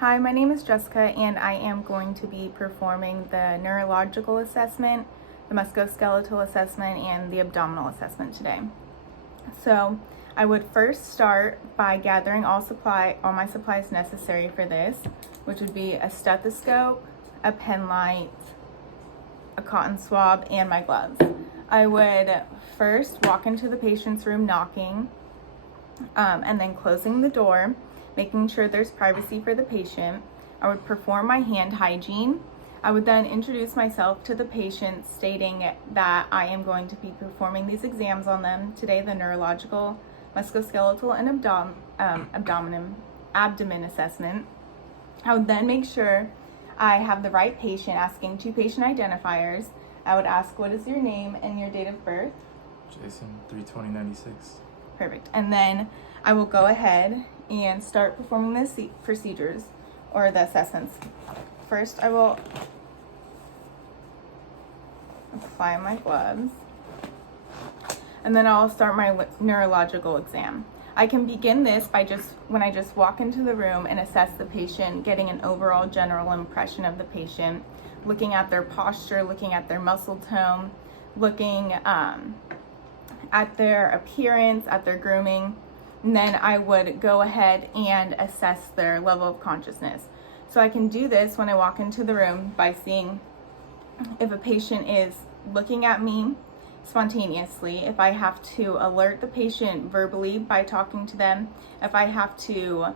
Hi, my name is Jessica and I am going to be performing the neurological assessment, the musculoskeletal assessment, and the abdominal assessment today. So I would first start by gathering all my supplies necessary for this, which would be a stethoscope, a pen light, a cotton swab, and my gloves. I would first walk into the patient's room knocking, and then closing the door, making sure there's privacy for the patient. I would perform my hand hygiene. I would then introduce myself to the patient, stating that I am going to be performing these exams on them today, the neurological, musculoskeletal, and abdomen assessment. I would then make sure I have the right patient, asking 2 patient identifiers. I would ask, what is your name and your date of birth? Jason, 3/20/96. Perfect. And then I will go ahead and start performing the procedures or the assessments. First, I will apply my gloves, and then I'll start my neurological exam. I can begin this by when I just walk into the room and assess the patient, getting an overall general impression of the patient, looking at their posture, looking at their muscle tone, looking at their appearance, at their grooming. And then I would go ahead and assess their level of consciousness. So I can do this when I walk into the room by seeing if a patient is looking at me spontaneously, if I have to alert the patient verbally by talking to them, if I have to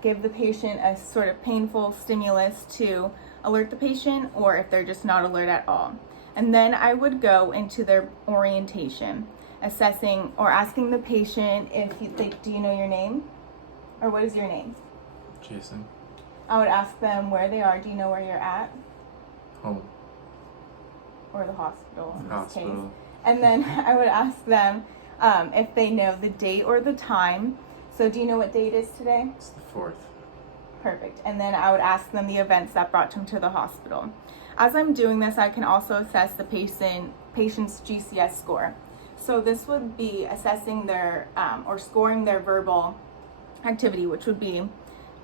give the patient a sort of painful stimulus to alert the patient, or if they're just not alert at all. And then I would go into their orientation, assessing or asking the patient do you know your name? Or what is your name? Jason. I would ask them where they are. Do you know where you're at? Home. Or the hospital in this case. Hospital. And then I would ask them if they know the date or the time. So do you know what date it is today? It's the 4th. Perfect. And then I would ask them the events that brought them to the hospital. As I'm doing this, I can also assess the patient's GCS score. So this would be assessing their or scoring their verbal activity, which would be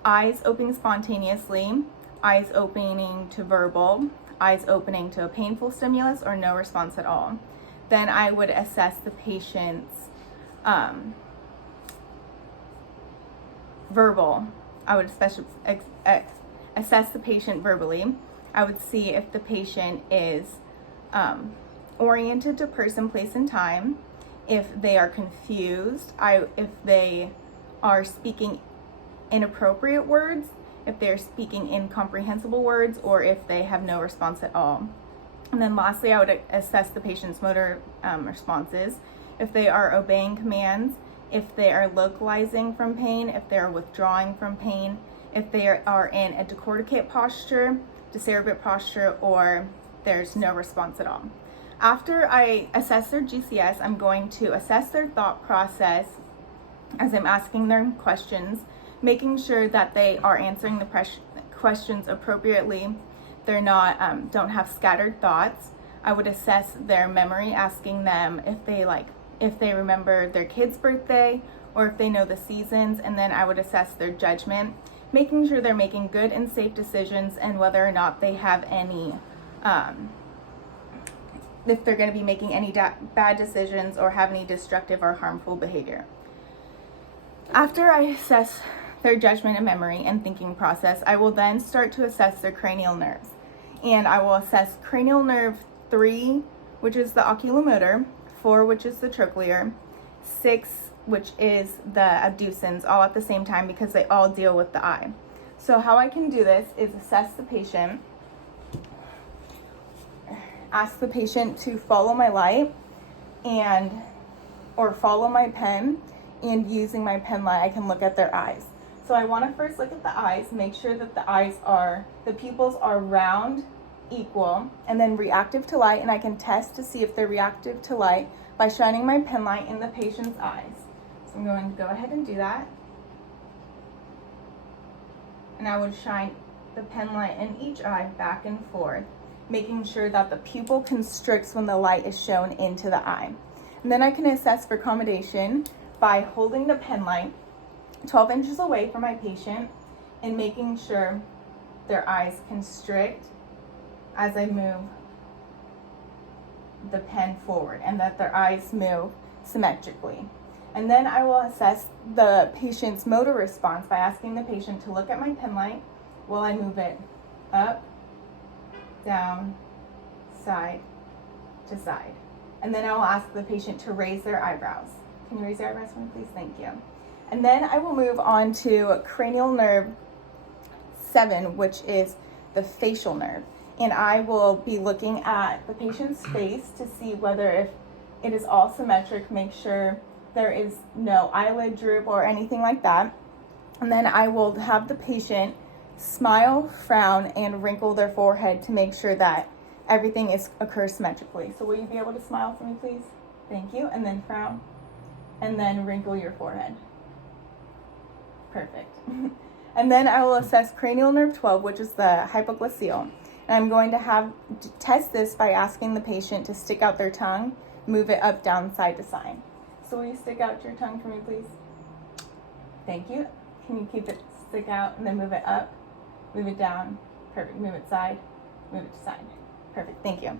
eyes opening spontaneously, eyes opening to verbal, eyes opening to a painful stimulus, or no response at all. Then I would assess the patient's verbal. I would assess the patient verbally. I would see if the patient is oriented to person, place, and time, if they are confused, if they are speaking inappropriate words, if they're speaking incomprehensible words, or if they have no response at all. And then lastly, I would assess the patient's motor responses, if they are obeying commands, if they are localizing from pain, if they are withdrawing from pain, if they are in a decorticate posture, decerebrate posture, or there's no response at all. After I assess their GCS, I'm going to assess their thought process as I'm asking them questions, making sure that they are answering the questions appropriately. They're not don't have scattered thoughts. I would assess their memory, asking them if they remember their kid's birthday or if they know the seasons, and then I would assess their judgment, making sure they're making good and safe decisions, and whether or not they have any if they're going to be making any bad decisions or have any destructive or harmful behavior. After I assess their judgment and memory and thinking process, I will then start to assess their cranial nerves. And I will assess cranial nerve 3, which is the oculomotor, 4, which is the trochlear, 6, which is the abducens, all at the same time because they all deal with the eye. So how I can do this is assess the patient, ask the patient to follow my light or follow my pen, and using my pen light, I can look at their eyes. So I want to first look at the eyes, make sure that the pupils are round, equal, and then reactive to light, and I can test to see if they're reactive to light by shining my pen light in the patient's eyes. So I'm going to go ahead and do that. And I would shine the pen light in each eye back and forth, making sure that the pupil constricts when the light is shown into the eye. And then I can assess for accommodation by holding the pen light 12 inches away from my patient and making sure their eyes constrict as I move the pen forward and that their eyes move symmetrically. And then I will assess the patient's motor response by asking the patient to look at my pen light while I move it up, down, side to side. And then I will ask the patient to raise their eyebrows. Can you raise your eyebrows for me, please? Thank you. And then I will move on to cranial nerve 7, which is the facial nerve. And I will be looking at the patient's face to see whether if it is all symmetric, make sure there is no eyelid droop or anything like that. And then I will have the patient smile, frown, and wrinkle their forehead to make sure that everything occurs symmetrically. So will you be able to smile for me, please? Thank you. And then frown. And then wrinkle your forehead. Perfect. And then I will assess cranial nerve 12, which is the hypoglyceal. And I'm going to test this by asking the patient to stick out their tongue, move it up, down, side to side. So will you stick out your tongue for me, please? Thank you. Can you keep it stick out and then move it up, move it down? Perfect. Move it side, move it to side. Perfect. Thank you.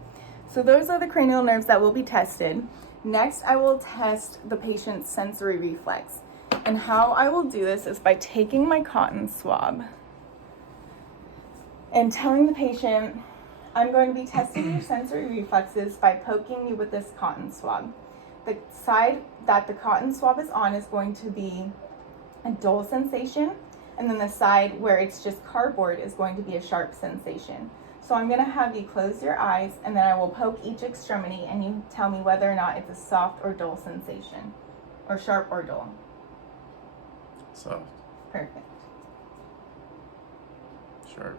So those are the cranial nerves that will be tested. Next, I will test the patient's sensory reflex. And how I will do this is by taking my cotton swab and telling the patient, I'm going to be testing your sensory reflexes by poking you with this cotton swab. The side that the cotton swab is on is going to be a dull sensation, and then the side where it's just cardboard is going to be a sharp sensation. So I'm going to have you close your eyes, and then I will poke each extremity, and you tell me whether or not it's a soft or dull sensation, or sharp or dull. Soft. Perfect. Sharp.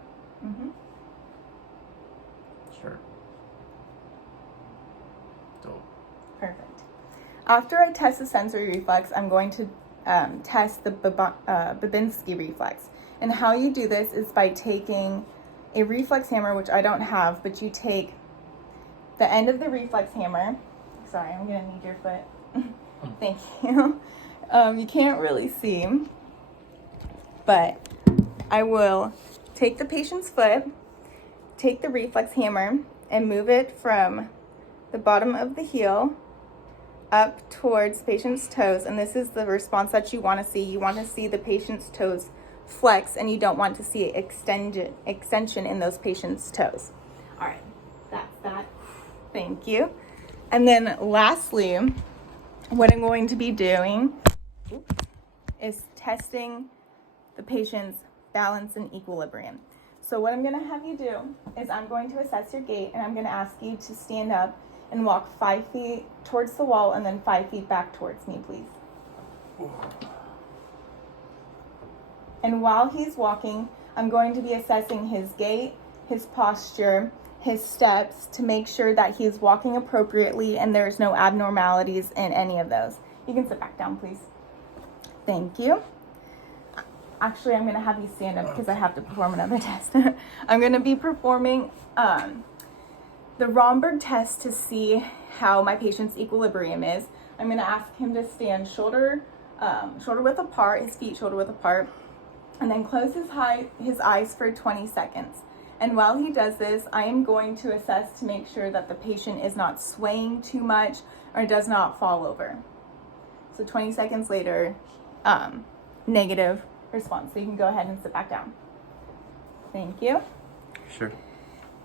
Sharp. Dull. Perfect. After I test the sensory reflex, I'm going to test the Babinski reflex. And how you do this is by taking a reflex hammer, which I don't have, but you take the end of the reflex hammer. Sorry, I'm going to need your foot. Thank you. You can't really see, but I will take the patient's foot, take the reflex hammer, and move it from the bottom of the heel up towards the patient's toes. And this is the response that you want to see. You want to see the patient's toes flex, and you don't want to see extension in those patient's toes. All right, that's that. Thank you. And then lastly, what I'm going to be doing is testing the patient's balance and equilibrium. So what I'm going to have you do is I'm going to assess your gait, and I'm going to ask you to stand up and walk 5 feet towards the wall and then 5 feet back towards me, please. And while he's walking, I'm going to be assessing his gait, his posture, his steps to make sure that he's walking appropriately and there's no abnormalities in any of those. You can sit back down, please. Thank you. Actually, I'm going to have you stand up because I have to perform another test. I'm going to be performing the Romberg test to see how my patient's equilibrium is. I'm going to ask him to stand shoulder width apart, his feet shoulder width apart, and then close his eyes for 20 seconds. And while he does this, I am going to assess to make sure that the patient is not swaying too much or does not fall over. So 20 seconds later, negative response. So you can go ahead and sit back down. Thank you. Sure.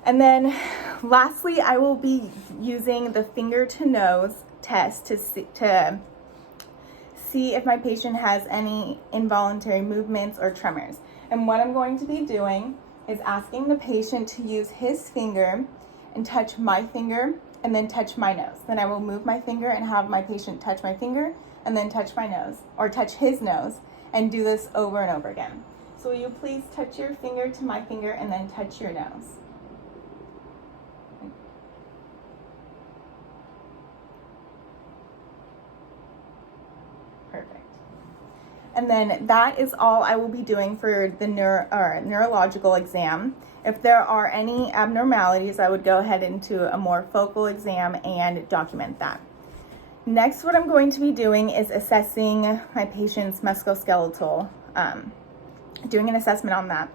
And then lastly, I will be using the finger to nose test to see if my patient has any involuntary movements or tremors. And what I'm going to be doing is asking the patient to use his finger and touch my finger and then touch my nose. Then I will move my finger and have my patient touch my finger and then touch my nose, or touch his nose, and do this over and over again. So will you please touch your finger to my finger and then touch your nose? Perfect. And then that is all I will be doing for the neurological exam. If there are any abnormalities, I would go ahead into a more focal exam and document that. Next, what I'm going to be doing is assessing my patient's musculoskeletal doing an assessment on that,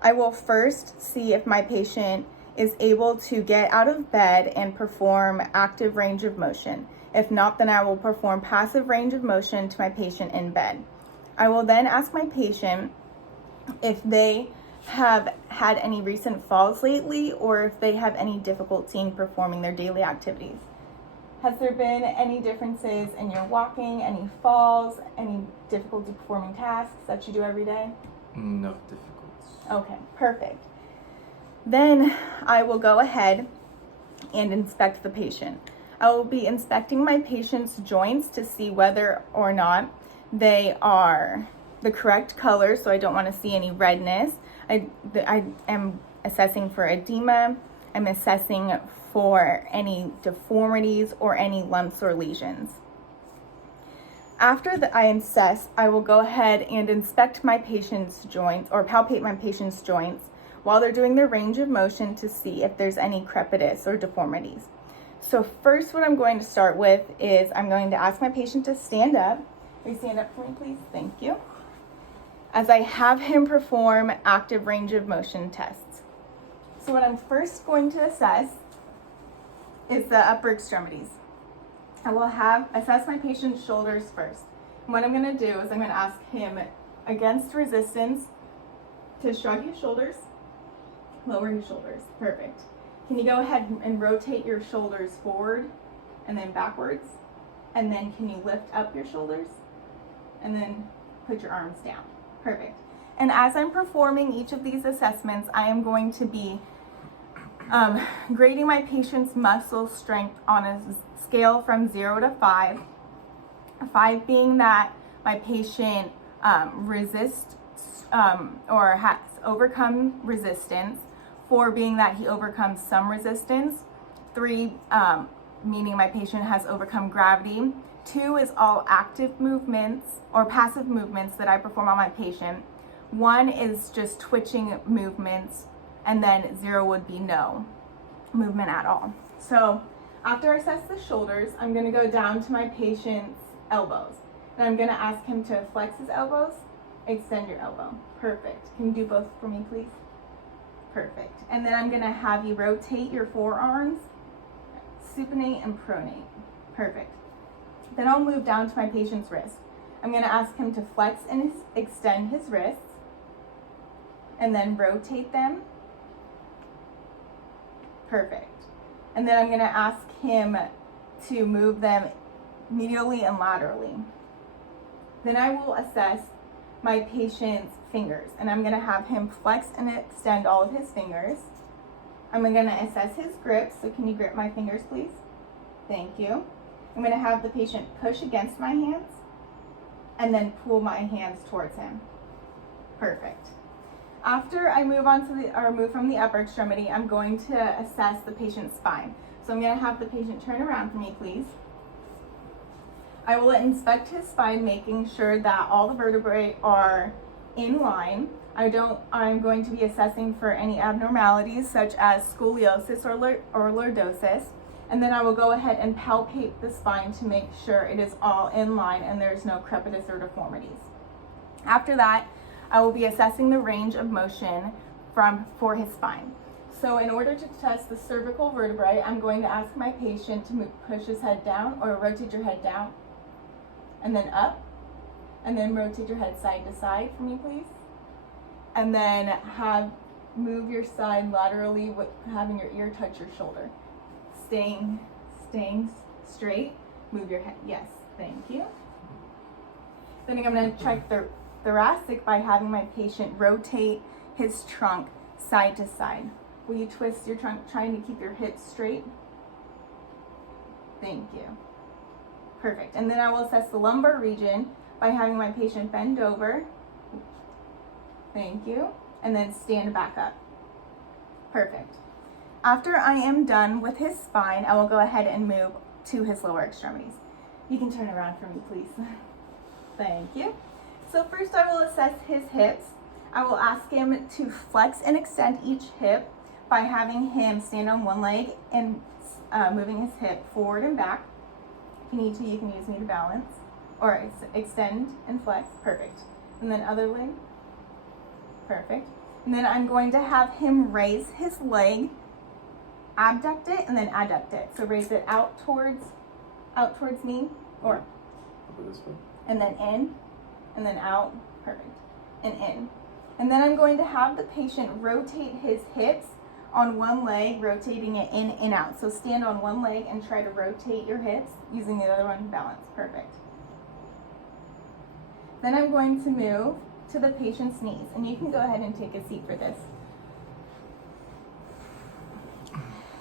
I will first see if my patient is able to get out of bed and perform active range of motion. If not, then I will perform passive range of motion to my patient in bed. I will then ask my patient if they have had any recent falls lately or if they have any difficulty in performing their daily activities. Has there been any differences in your walking, any falls, any difficulty performing tasks that you do every day? No difficulties. Okay, perfect. Then I will go ahead and inspect the patient. I will be inspecting my patient's joints to see whether or not they are the correct color, so I don't want to see any redness. I am assessing for edema. I'm assessing for any deformities or any lumps or lesions. After I assess, I will go ahead and inspect my patient's joints or palpate my patient's joints while they're doing their range of motion to see if there's any crepitus or deformities. So first, what I'm going to start with is I'm going to ask my patient to stand up. Will you stand up for me, please? Thank you. As I have him perform active range of motion tests. So what I'm first going to assess is the upper extremities. I will assess my patient's shoulders first. And what I'm going to do is I'm going to ask him against resistance to shrug his shoulders, lower his shoulders. Perfect. Can you go ahead and rotate your shoulders forward and then backwards? And then can you lift up your shoulders and then put your arms down? Perfect. And as I'm performing each of these assessments, I am going to be grading my patient's muscle strength on a scale from 0 to 5. 5 being that my patient resists or has overcome resistance. 4 being that he overcomes some resistance. 3 meaning my patient has overcome gravity. 2 is all active movements or passive movements that I perform on my patient. 1 is just twitching movements, and then 0 would be no movement at all. So after I assess the shoulders, I'm going to go down to my patient's elbows. And I'm going to ask him to flex his elbows, extend your elbow. Perfect. Can you do both for me, please? Perfect. And then I'm going to have you rotate your forearms, supinate and pronate. Perfect. Then I'll move down to my patient's wrist. I'm going to ask him to flex and extend his wrists, and then rotate them. Perfect. And then I'm going to ask him to move them medially and laterally. Then I will assess my patient's fingers, and I'm going to have him flex and extend all of his fingers. I'm going to assess his grip, so can you grip my fingers, please? Thank you. I'm going to have the patient push against my hands and then pull my hands towards him. Perfect. After I move from the upper extremity, I'm going to assess the patient's spine. So I'm going to have the patient turn around for me, please. I will inspect his spine, making sure that all the vertebrae are in line. I'm going to be assessing for any abnormalities such as scoliosis or lordosis. And then I will go ahead and palpate the spine to make sure it is all in line and there's no crepitus or deformities. After that, I will be assessing the range of motion for his spine. So in order to test the cervical vertebrae, I'm going to ask my patient to push his head down or rotate your head down and then up, and then rotate your head side to side for me, please. And then move your side laterally with having your ear touch your shoulder. Staying straight, move your head. Yes, thank you. Then I'm going to check the thoracic by having my patient rotate his trunk side to side. Will you twist your trunk, trying to keep your hips straight? Thank you. Perfect. And then I will assess the lumbar region by having my patient bend over. Thank you. And then stand back up. Perfect. After I am done with his spine, I will go ahead and move to his lower extremities. You can turn around for me, please. Thank you. So first I will assess his hips. I will ask him to flex and extend each hip by having him stand on one leg and moving his hip forward and back. If you need to, you can use me to balance or extend and flex. Perfect. And then other leg. Perfect. And then I'm going to have him raise his leg, abduct it, and then adduct it. So raise it out towards me, or Over this way. and then in, and then out. Perfect. And in. And then I'm going to have the patient rotate his hips on one leg, rotating it in and out. So stand on one leg and try to rotate your hips using the other one to balance. Perfect. Then I'm going to move to the patient's knees, and you can go ahead and take a seat for this.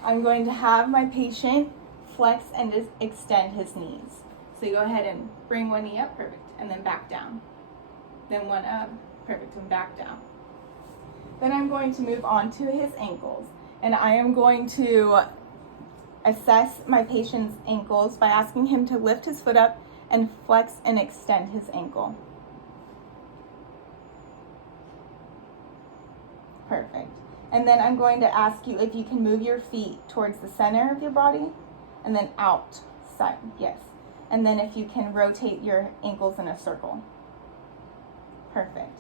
I'm going to have my patient flex and extend his knees. So you go ahead and bring one knee up, perfect, and then back down. Then one up, perfect, and back down. Then I'm going to move on to his ankles, and I am going to assess my patient's ankles by asking him to lift his foot up and flex and extend his ankle. Perfect. And then I'm going to ask you if you can move your feet towards the center of your body and then outside, yes. And then if you can rotate your ankles in a circle. Perfect.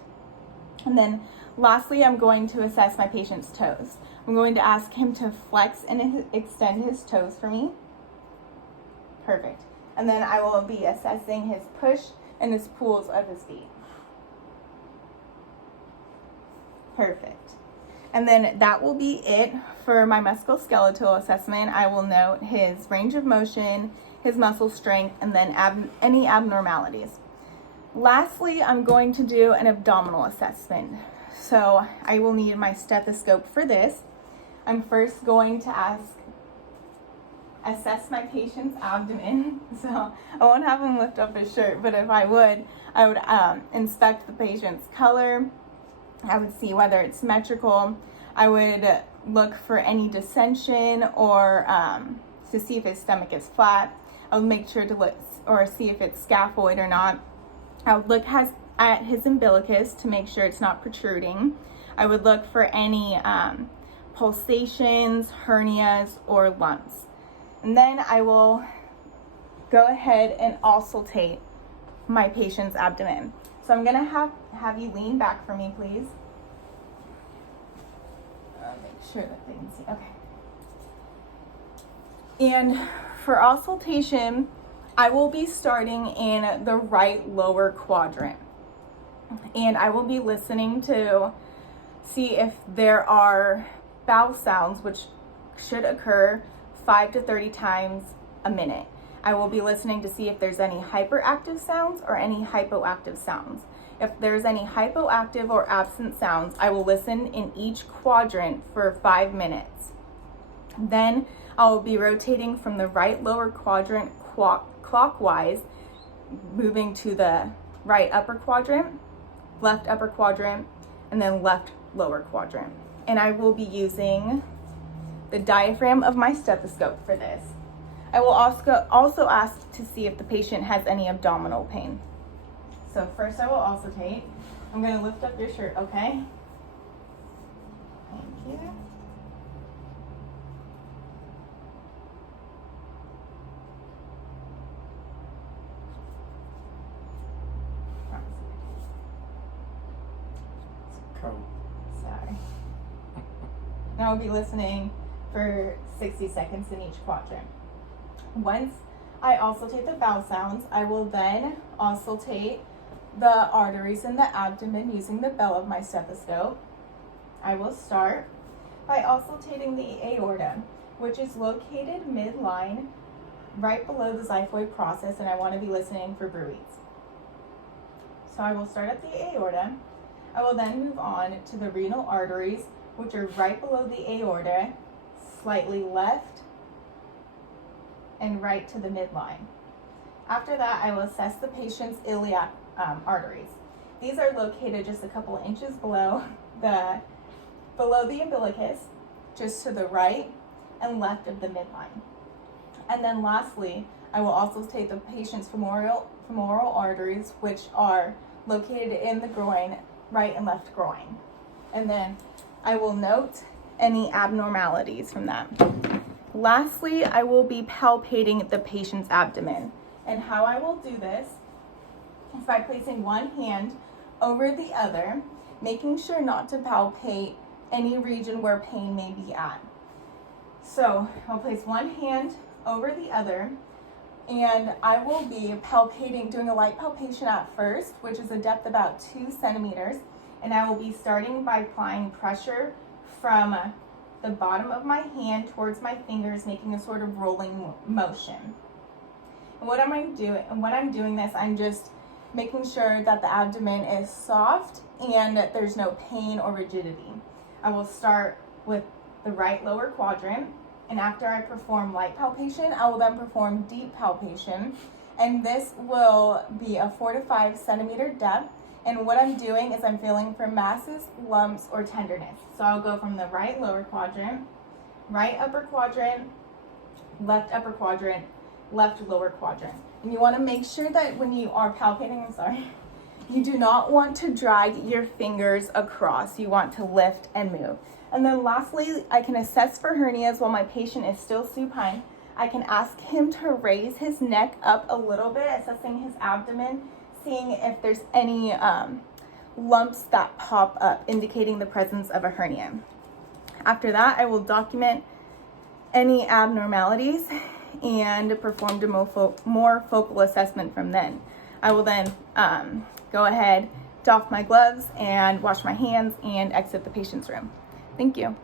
And then lastly, I'm going to assess my patient's toes. I'm going to ask him to flex and extend his toes for me. Perfect. And then I will be assessing his push and his pulls of his feet. Perfect. And then that will be it for my musculoskeletal assessment. I will note his range of motion, his muscle strength, and then any abnormalities. Lastly, I'm going to do an abdominal assessment. So I will need my stethoscope for this. I'm first going to assess my patient's abdomen. So I won't have him lift up his shirt, but if I would inspect the patient's color. I would see whether it's symmetrical. I would look for any dissension or to see if his stomach is flat. I would make sure to look or see if it's scaphoid or not. I would look at his umbilicus to make sure it's not protruding. I would look for any pulsations, hernias, or lumps. And then I will go ahead and auscultate my patient's abdomen. So I'm gonna have you lean back for me, please. Make sure that they can see, okay. And for auscultation, I will be starting in the right lower quadrant. And I will be listening to see if there are bowel sounds, which should occur 5 to 30 times a minute. I will be listening to see if there's any hyperactive sounds or any hypoactive sounds. If there's any hypoactive or absent sounds, I will listen in each quadrant for 5 minutes. Then I will be rotating from the right lower quadrant clockwise, moving to the right upper quadrant, left upper quadrant, and then left lower quadrant. And I will be using the diaphragm of my stethoscope for this. I will also ask to see if the patient has any abdominal pain. So first I will auscultate. I'm going to lift up your shirt, okay? Thank you. Cool. Sorry. Now I'll be listening for 60 seconds in each quadrant. Once I auscultate the bowel sounds, I will then auscultate the arteries in the abdomen using the bell of my stethoscope. I will start by auscultating the aorta, which is located midline, right below the xiphoid process, and I want to be listening for bruits. So I will start at the aorta. I will then move on to the renal arteries, which are right below the aorta, slightly left and right to the midline. After that, I will assess the patient's iliac arteries. These are located just a couple inches below the umbilicus, just to the right and left of the midline. And then lastly, I will also take the patient's femoral arteries, which are located in the groin, right and left groin. And then I will note any abnormalities from that. Lastly, I will be palpating the patient's abdomen. And how I will do this is by placing one hand over the other making sure not to palpate any region where pain may be at. So I'll place one hand over the other, and I will be palpating, doing a light palpation at first, which is a depth about 2 centimeters. And I will be starting by applying pressure from the bottom of my hand towards my fingers, making a sort of rolling motion. And what I'm doing this, I'm just making sure that the abdomen is soft and that there's no pain or rigidity. I will start with the right lower quadrant, and after I perform light palpation, I will then perform deep palpation, and this will be a 4 to 5 centimeter depth. And what I'm doing is I'm feeling for masses, lumps, or tenderness. So I'll go from the right lower quadrant, right upper quadrant, left upper quadrant, left lower quadrant. And you want to make sure that when you are palpating, you do not want to drag your fingers across. You want to lift and move. And then lastly, I can assess for hernias while my patient is still supine. I can ask him to raise his neck up a little bit, assessing his abdomen, seeing if there's any lumps that pop up, indicating the presence of a hernia. After that, I will document any abnormalities and perform a more focal assessment from then. I will then go ahead, doff my gloves, and wash my hands and exit the patient's room. Thank you.